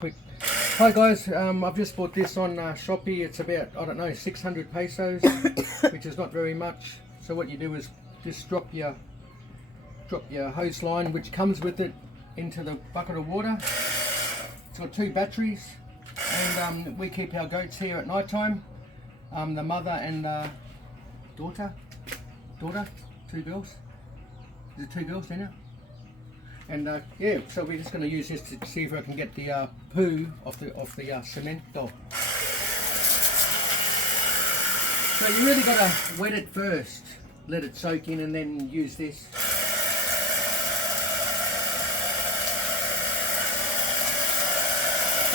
Quick. Hi guys, I've just bought this on Shopee. It's about, I don't know, 600 pesos, which is not very much. So what you do is just drop your hose line, which comes with it, into the bucket of water. It's got 2 batteries, and we keep our goats here at night time. The mother and daughter, 2 girls. Is it 2 girls, Daniel? And yeah, so we're just going to use this to see if I can get the poo off the cement doll. So you really got to wet it first, let it soak in, and then use this.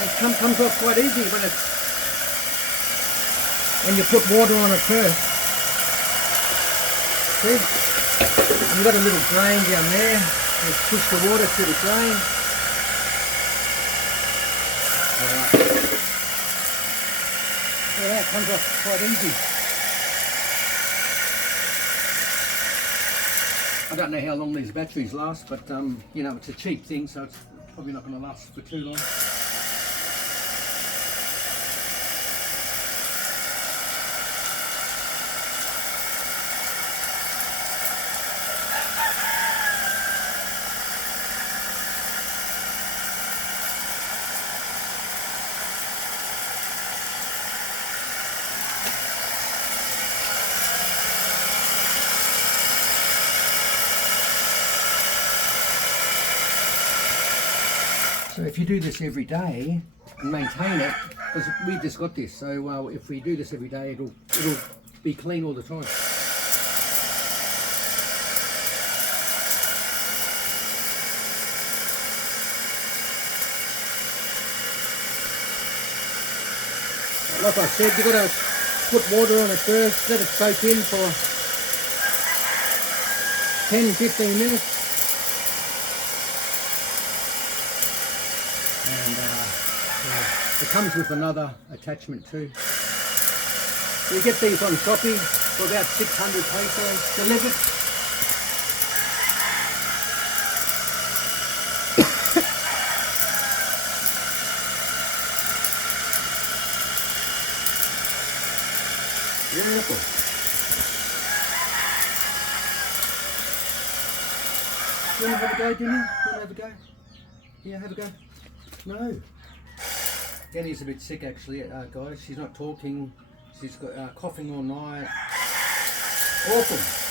It comes off quite easy when you put water on it first. See? You've got a little drain down there. Just push the water through the drain. Alright. Yeah, that comes off quite easy. I don't know how long these batteries last, but you know, it's a cheap thing, so it's probably not going to last for too long. So if you do this every day and maintain it, because we just got this, so if we do this every day, it'll be clean all the time. Like I said, you've got to put water on it first, let it soak in for 10-15 minutes. And yeah, it comes with another attachment too. You get these on Shopee for about 600 pesos delivered. Beautiful. Do you want to have a go, Jimmy? Do you want to have a go? Yeah, have a go. No. Danny's a bit sick actually, guys. She's not talking. She's got coughing all night. Awesome.